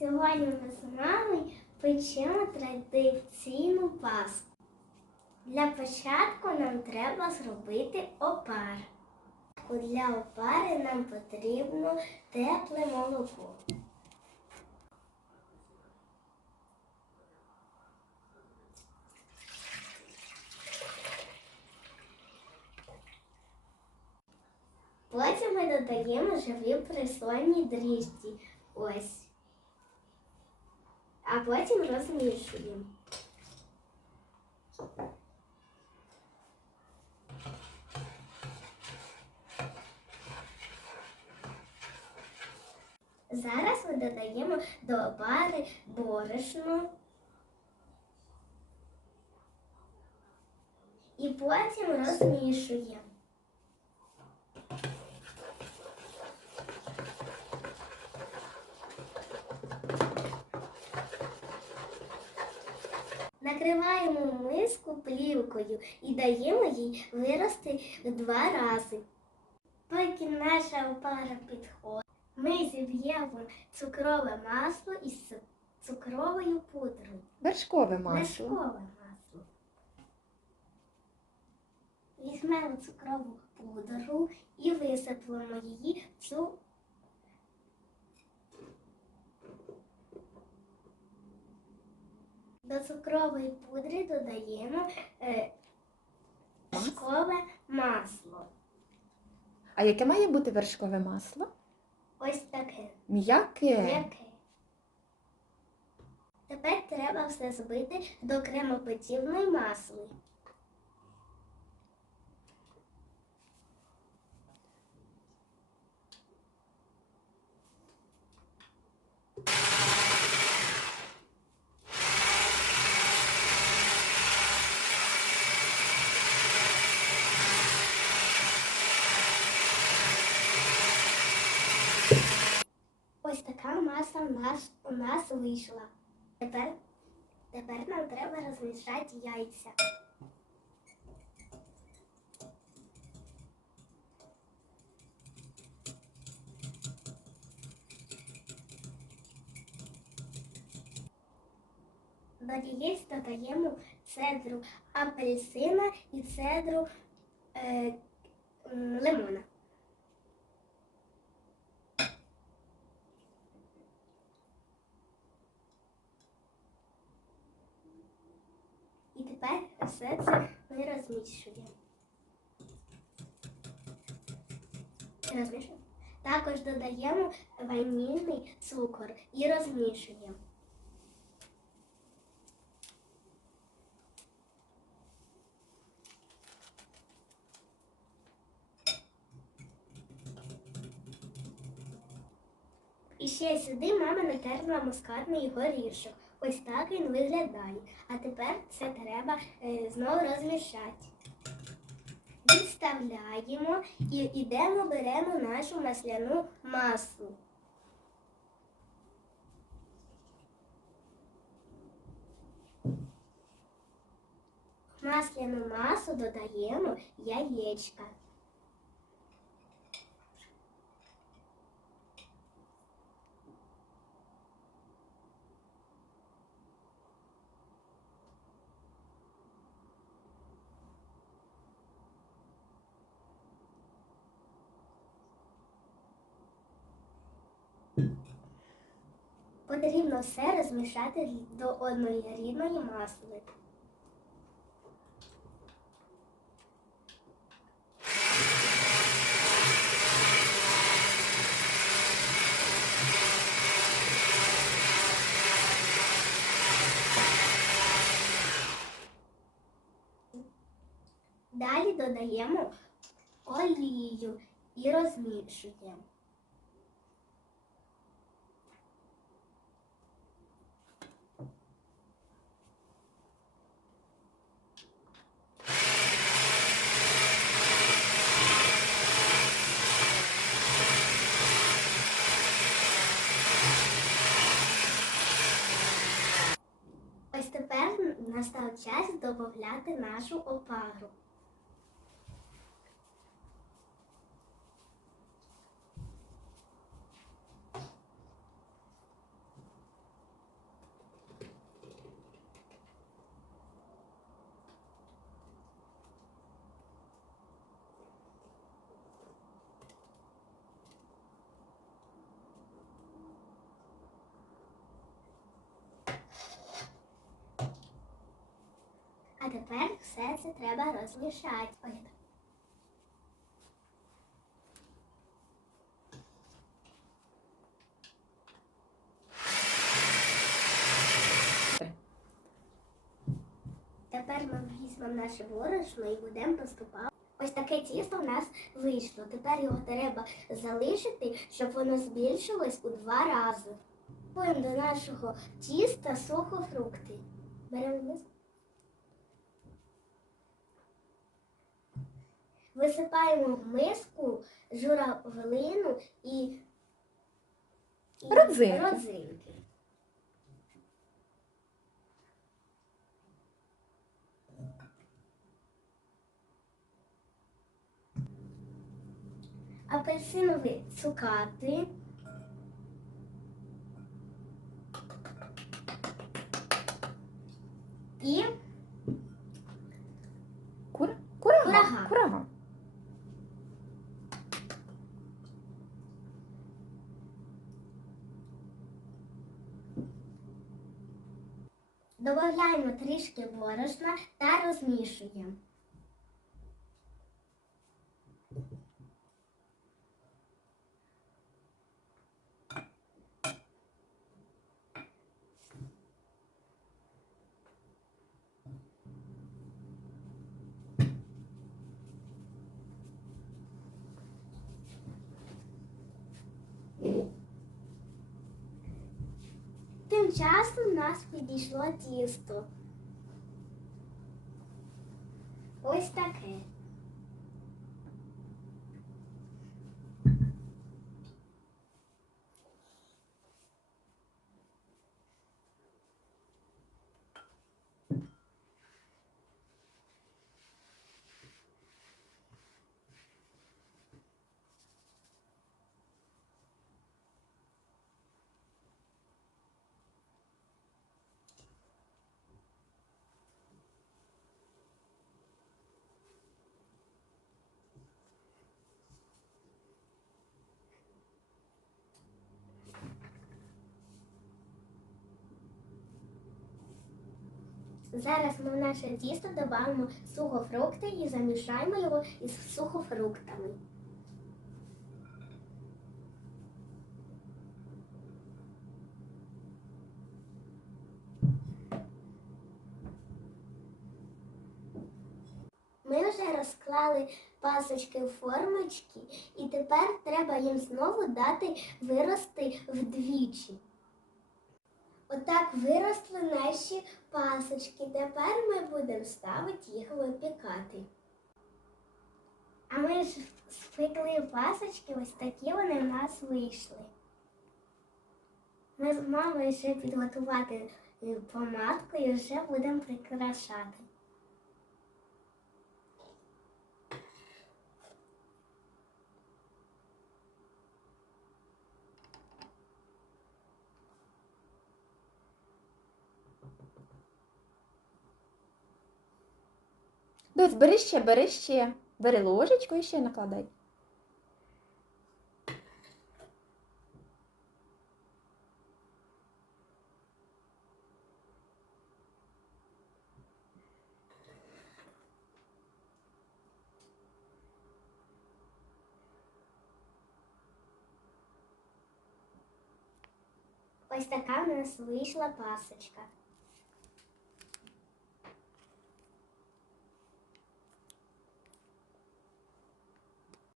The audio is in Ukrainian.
Сьогодні ми з мамою печемо традиційну паску. Для початку нам треба зробити опар. Для опари нам потрібно тепле молоко. Потім ми додаємо живі присольні дріжджі. Ось. А потім розмішуємо. Зараз ми додаємо до опари борошно. І потім розмішуємо. Накриваємо миску плівкою і даємо їй вирости в два рази. Поки наша опара підходить, ми зіб'ємо цукрове масло із цукровою пудрою. Вершкове масло. Вершкове масло. Візьмемо цукрову пудру і висиплемо її в цю До цукрової пудри додаємо е, вершкове масло. А яке має бути вершкове масло? Ось таке. М'яке. М'яке. Тепер треба все збити до кремоподібної масли. Ось така маса у нас, у нас вийшла. Тепер, тепер нам треба розмішати яйця. До яєць додаємо цедру апельсина і цедру е, лимона. І тепер все це ми розмішуємо. Розмішуємо. Також додаємо ванільний цукор і розмішуємо. І ще сюди мама натерла мускатний горішок. Ось так він виглядає. А тепер це треба е, знову розмішати. Відставляємо і йдемо, беремо нашу масляну масу. Масляну масу додаємо яєчка. Потрібно все розмішати до одноєрідної маси. Далі додаємо олію і розмішуємо. Ось тепер настав час додати нашу опару. Тепер все це треба розмішати. Ой. Тепер ми візьмемо наше борошно і будемо поступати. Ось таке тісто в нас вийшло. Тепер його треба залишити, щоб воно збільшилось у два рази. Купуємо до нашого тіста сухофрукти. Беремо Висипаємо в миску журавлину і, і Родзинки. родзинки. Апельсинові цукати. І додаємо трішки борошна та розмішуємо. Тим часом нас підійшло тісто. Ось таке. Зараз ми в наше тісто додамо сухофрукти і замішаємо його із сухофруктами. Ми вже розклали пасочки в формочки, і тепер треба їм знову дати вирости вдвічі. Отак виросли наші пасочки. Тепер ми будемо ставити їх випікати. А ми ж спекли пасочки, ось такі вони в нас вийшли. Ми з мамою ще підготувати помадку і вже будемо прикрашати. Дось, бери ще, бери ще. Бери ложечку і ще накладай. Ось така в нас вийшла пасочка.